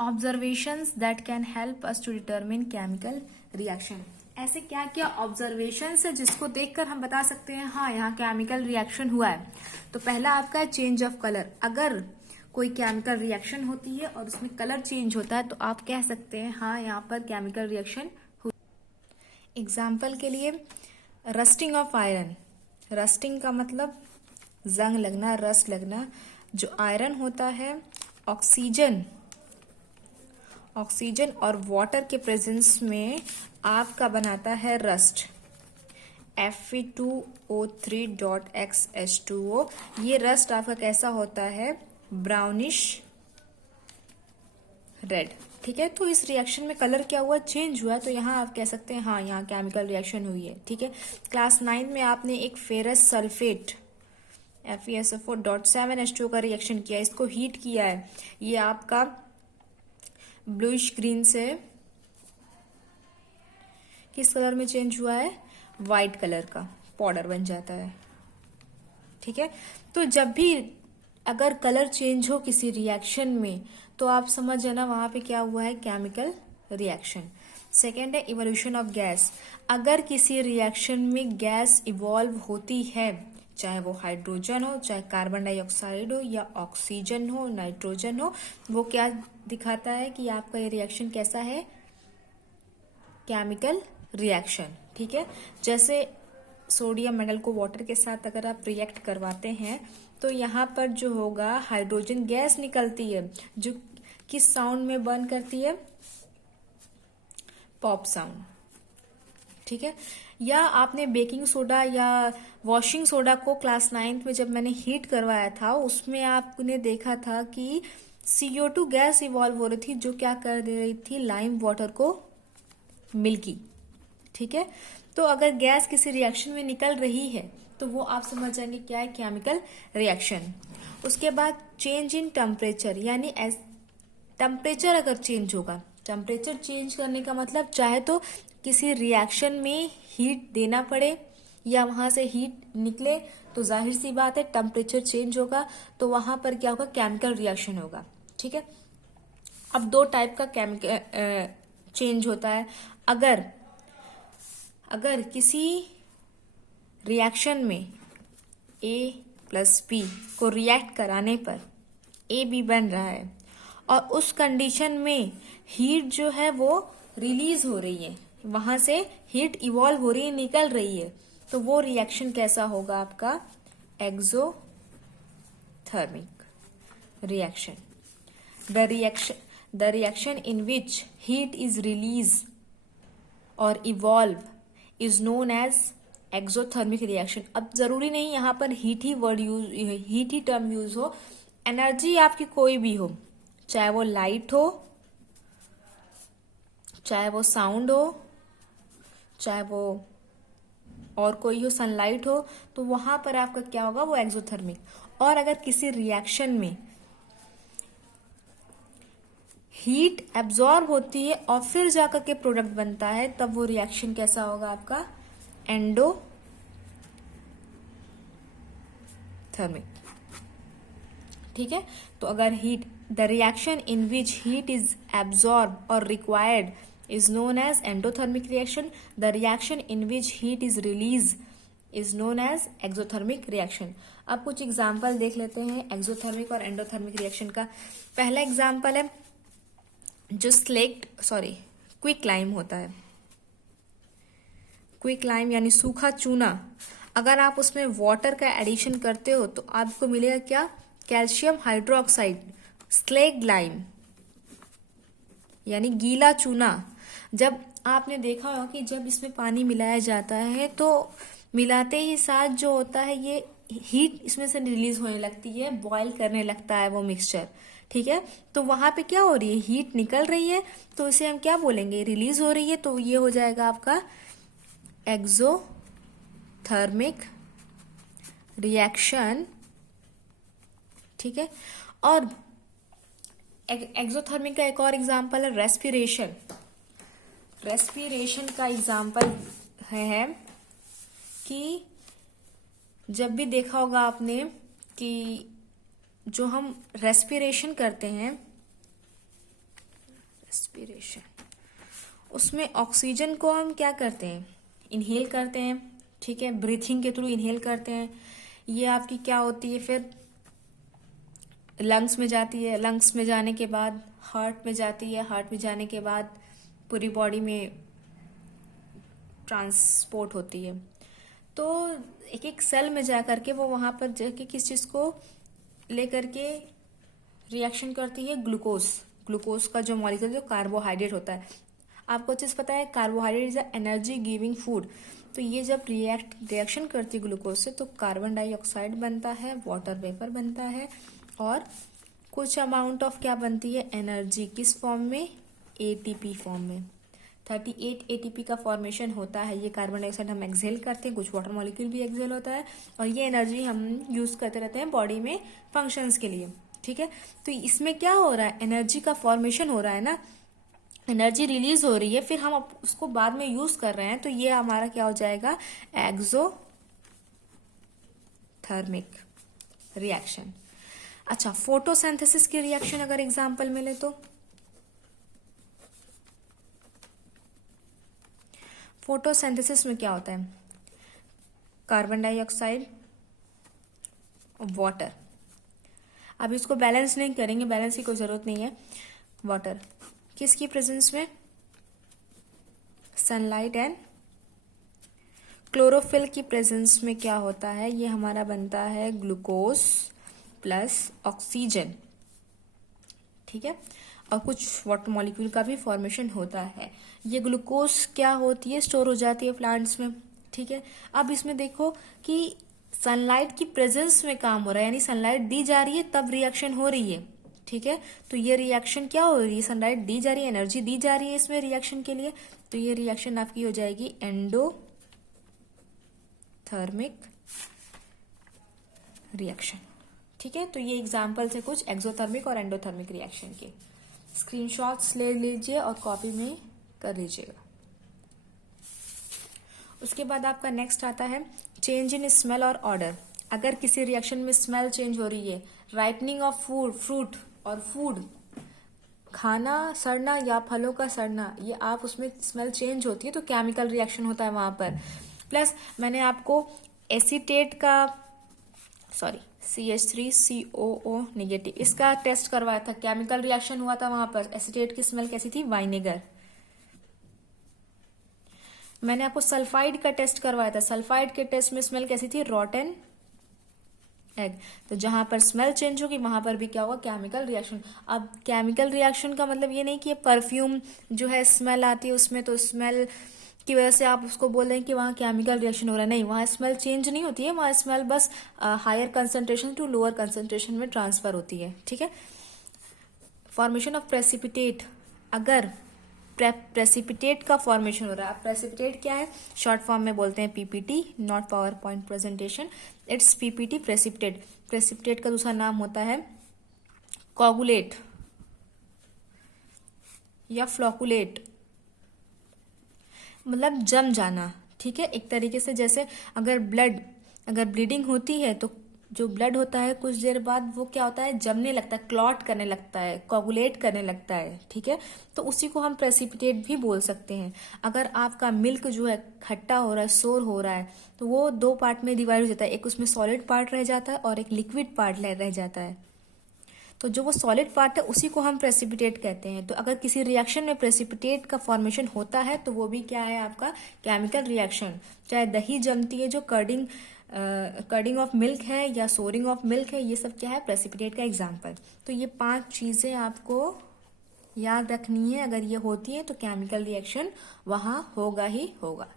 Observations that can help us to determine chemical reaction. ऐसे क्या क्या ऑब्जर्वेशंस है जिसको देखकर हम बता सकते हैं हाँ यहाँ केमिकल रिएक्शन हुआ है। तो पहला आपका है चेंज ऑफ कलर। अगर कोई केमिकल रिएक्शन होती है और उसमें कलर चेंज होता है तो आप कह सकते हैं हाँ यहाँ पर केमिकल रिएक्शन हुई। एग्जाम्पल के लिए रस्टिंग ऑफ आयरन। रस्टिंग का मतलब जंग लगना, रस्ट लगना। जो आयरन होता है ऑक्सीजन और वाटर के प्रेजेंस में आपका बनाता है रस्ट, Fe2O3.XH2O। ये रस्ट आपका कैसा होता है, ब्राउनिश रेड। ठीक है, तो इस रिएक्शन में कलर क्या हुआ, चेंज हुआ। तो यहाँ आप कह सकते हैं हाँ यहाँ केमिकल रिएक्शन हुई है। ठीक है, क्लास 9 में आपने एक फेरस सल्फेट FeSO4.7H2O का रिएक्शन किया, इसको हीट किया है। ये आपका ब्लूइश ग्रीन से किस कलर में चेंज हुआ है, व्हाइट कलर का पाउडर बन जाता है। ठीक है, तो जब भी अगर कलर चेंज हो किसी रिएक्शन में तो आप समझ जाना वहां पे क्या हुआ है, केमिकल रिएक्शन। सेकेंड है इवोल्यूशन ऑफ गैस। अगर किसी रिएक्शन में गैस इवॉल्व होती है, चाहे वो हाइड्रोजन हो, चाहे कार्बन डाइऑक्साइड हो, या ऑक्सीजन हो, नाइट्रोजन हो, वो क्या दिखाता है कि आपका ये रिएक्शन कैसा है, केमिकल रिएक्शन। ठीक है, जैसे सोडियम मेटल को वाटर के साथ अगर आप रिएक्ट करवाते हैं तो यहाँ पर जो होगा हाइड्रोजन गैस निकलती है, जो किस साउंड में बर्न करती है, पॉप साउंड। ठीक है, या आपने बेकिंग सोडा या वॉशिंग सोडा को क्लास 9 में जब मैंने हीट करवाया था उसमें आपने देखा था कि CO2 गैस इवॉल्व हो रही थी, जो क्या कर दे रही थी, लाइम वाटर को मिल्की। ठीक है, तो अगर गैस किसी रिएक्शन में निकल रही है तो वो आप समझ जाएंगे क्या है, केमिकल रिएक्शन। उसके बाद चेंज इन टेम्परेचर, यानी टेम्परेचर अगर चेंज होगा, टेम्परेचर चेंज करने का मतलब चाहे तो किसी रिएक्शन में हीट देना पड़े या वहां से हीट निकले, तो जाहिर सी बात है टेम्परेचर चेंज होगा तो वहां पर क्या होगा, केमिकल रिएक्शन होगा। ठीक है, अब दो टाइप का केमिकल चेंज होता है। अगर किसी रिएक्शन में A+B को रिएक्ट कराने पर AB बन रहा है और उस कंडीशन में हीट जो है वो रिलीज हो रही है, वहां से हीट इवॉल्व हो रही है, निकल रही है, तो वो रिएक्शन कैसा होगा आपका, exothermic reaction. The reaction in which heat is released or evolve is known as exothermic reaction। अब जरूरी नहीं यहाँ पर हीट ही टर्म यूज हो, एनर्जी आपकी कोई भी हो, चाहे वो लाइट हो, चाहे वो साउंड हो, चाहे वो और कोई हो, सनलाइट हो, तो वहां पर आपका क्या होगा, वो एक्सोथर्मिक। और अगर किसी रिएक्शन में हीट एब्जॉर्ब होती है और फिर जाकर के प्रोडक्ट बनता है, तब वो रिएक्शन कैसा होगा आपका, एंडोथर्मिक। ठीक है, तो अगर heat, the reaction in which heat is absorb और required is known as endothermic reaction. The reaction in which heat is release is known as exothermic reaction. अब कुछ एग्जाम्पल देख लेते हैं एक्सोथर्मिक और एंडोथर्मिक रिएक्शन का। पहला एग्जाम्पल है जो क्विक लाइम होता है। क्विक लाइम यानी सूखा चूना, अगर आप उसमें वाटर का एडिशन करते हो तो आपको मिलेगा क्या, कैल्शियम हाइड्रोक्साइड, स्लेक्ड लाइम यानी गीला चूना। जब आपने देखा होगा कि जब इसमें पानी मिलाया जाता है तो मिलाते ही साथ जो होता है ये हीट इसमें से रिलीज होने लगती है, बॉयल करने लगता है वो मिक्सचर। ठीक है, तो वहां पे क्या हो रही है, हीट निकल रही है, तो इसे हम क्या बोलेंगे, रिलीज हो रही है, तो ये हो जाएगा आपका एक्सोथर्मिक रिएक्शन। ठीक है, और एक्सोथर्मिक का एक और एग्जांपल है रेस्पिरेशन। रेस्पिरेशन का एग्जांपल है कि जब भी देखा होगा आपने कि जो हम रेस्पिरेशन करते हैं रेस्पिरेशन, उसमें ऑक्सीजन को हम क्या करते हैं, इनहेल करते हैं, ठीक है, ब्रीथिंग के थ्रू इनहेल करते हैं। ये आपकी क्या होती है, फिर लंग्स में जाती है, लंग्स में जाने के बाद हार्ट में जाती है, हार्ट में जाने के बाद पूरी बॉडी में ट्रांसपोर्ट होती है। तो एक एक सेल में जा करके वो वहाँ पर जाके किस चीज़ को लेकर के रिएक्शन करती है, ग्लूकोज का जो मॉलिक्यूल, जो कार्बोहाइड्रेट होता है। आपको चीज़ पता है, carbohydrate is a energy giving food. तो ये जब रिएक्शन करती है ग्लूकोज से तो कार्बन डाइऑक्साइड बनता है, वाटर वेपर बनता है, और कुछ अमाउंट ऑफ क्या बनती है, एनर्जी। किस फॉर्म में, एटीपी फॉर्म में। 38 एटीपी का फॉर्मेशन होता है। ये कार्बन डाइऑक्साइड हम एक्सहेल करते हैं, कुछ वाटर मॉलिक्यूल भी एक्सहेल होता है, और ये एनर्जी हम यूज करते रहते हैं बॉडी में फंक्शंस के लिए, ठीक है। तो इसमें क्या हो रहा है, एनर्जी का फॉर्मेशन हो रहा है ना, एनर्जी रिलीज हो रही है, फिर हम उसको बाद में यूज कर रहे हैं, तो ये हमारा क्या हो जाएगा, एक्सोथर्मिक रिएक्शन। अच्छा, फोटोसिंथेसिस की रिएक्शन अगर एग्जांपल मिले तो फोटोसिंथेसिस में क्या होता है, कार्बन डाइऑक्साइड, वाटर। अब इसको बैलेंस नहीं करेंगे, बैलेंस की कोई जरूरत नहीं है। वाटर किसकी प्रेजेंस में, सनलाइट एंड क्लोरोफिल की प्रेजेंस में क्या होता है, ये हमारा बनता है ग्लूकोज प्लस ऑक्सीजन, ठीक है, और कुछ वाटर मॉलिक्यूल का भी फॉर्मेशन होता है। ये ग्लूकोज क्या होती है, स्टोर हो जाती है प्लांट्स में, ठीक है। अब इसमें देखो कि सनलाइट की प्रेजेंस में काम हो रहा है, यानी सनलाइट दी जा रही है तब रिएक्शन हो रही है, ठीक है। तो ये रिएक्शन क्या हो रही है, सनलाइट दी जा रही है, एनर्जी दी जा रही है इसमें रिएक्शन के लिए, तो ये रिएक्शन आपकी हो जाएगी एंडोथर्मिक रिएक्शन, ठीक है। तो ये एग्जाम्पल्स है कुछ एक्सोथर्मिक और एंडोथर्मिक रिएक्शन के। स्क्रीनशॉट्स ले लीजिए और कॉपी में कर लीजिएगा। उसके बाद आपका नेक्स्ट आता है चेंज इन स्मेल और ऑर्डर। अगर किसी रिएक्शन में स्मेल चेंज हो रही है, राइपनिंग ऑफ फूड, फ्रूट और फूड, खाना सड़ना या फलों का सड़ना, ये आप उसमें स्मेल चेंज होती है तो केमिकल रिएक्शन होता है वहां पर। प्लस मैंने आपको एसीटेट का CH3COO नेगेटिव, इसका टेस्ट करवाया था, केमिकल रिएक्शन हुआ था वहां पर। एसीटेट की स्मेल कैसी थी, वाइनेगर। मैंने आपको सल्फाइड का टेस्ट करवाया था, सल्फाइड के टेस्ट में स्मेल कैसी थी, रॉटन एग। तो जहां पर स्मेल चेंज होगी वहां पर भी क्या होगा, केमिकल रिएक्शन। अब केमिकल रिएक्शन का मतलब ये नहीं कि परफ्यूम जो है स्मेल आती है उसमें, तो स्मेल की वजह से आप उसको बोल रहे हैं कि वहाँ केमिकल रिएक्शन हो रहा है, नहीं, वहाँ स्मेल चेंज नहीं होती है, वहाँ स्मेल बस higher concentration to lower concentration में ट्रांसफर होती है, ठीक है। फॉर्मेशन ऑफ प्रेसिपिटेट, अगर प्रेसिपिटेट का फॉर्मेशन हो रहा है, अब प्रेसिपिटेट क्या है, शॉर्ट फॉर्म में बोलते हैं PPT, not power point presentation, it's PPT precipitate. Precipitate का दूसरा नाम होता है कोगुलेट या फ्लोकुलेट, मतलब जम जाना, ठीक है। एक तरीके से जैसे अगर ब्लीडिंग होती है तो जो ब्लड होता है कुछ देर बाद वो क्या होता है, जमने लगता है, क्लॉट करने लगता है, कोगुलेट करने लगता है, ठीक है। तो उसी को हम प्रेसिपिटेट भी बोल सकते हैं। अगर आपका मिल्क जो है खट्टा हो रहा है, सोर हो रहा है, तो वो दो पार्ट में डिवाइड हो जाता है, एक उसमें सॉलिड पार्ट रह जाता है और एक लिक्विड पार्ट रह जाता है। तो जो वो सॉलिड पार्ट है उसी को हम प्रेसिपिटेट कहते हैं। तो अगर किसी रिएक्शन में प्रेसिपिटेट का फॉर्मेशन होता है तो वो भी क्या है, आपका केमिकल रिएक्शन। चाहे दही जमती है, जो कर्डिंग ऑफ मिल्क है या सोरिंग ऑफ मिल्क है, ये सब क्या है, प्रेसिपिटेट का एग्जाम्पल। तो ये 5 चीजें आपको याद रखनी है, अगर ये होती है तो केमिकल रिएक्शन वहां होगा ही होगा।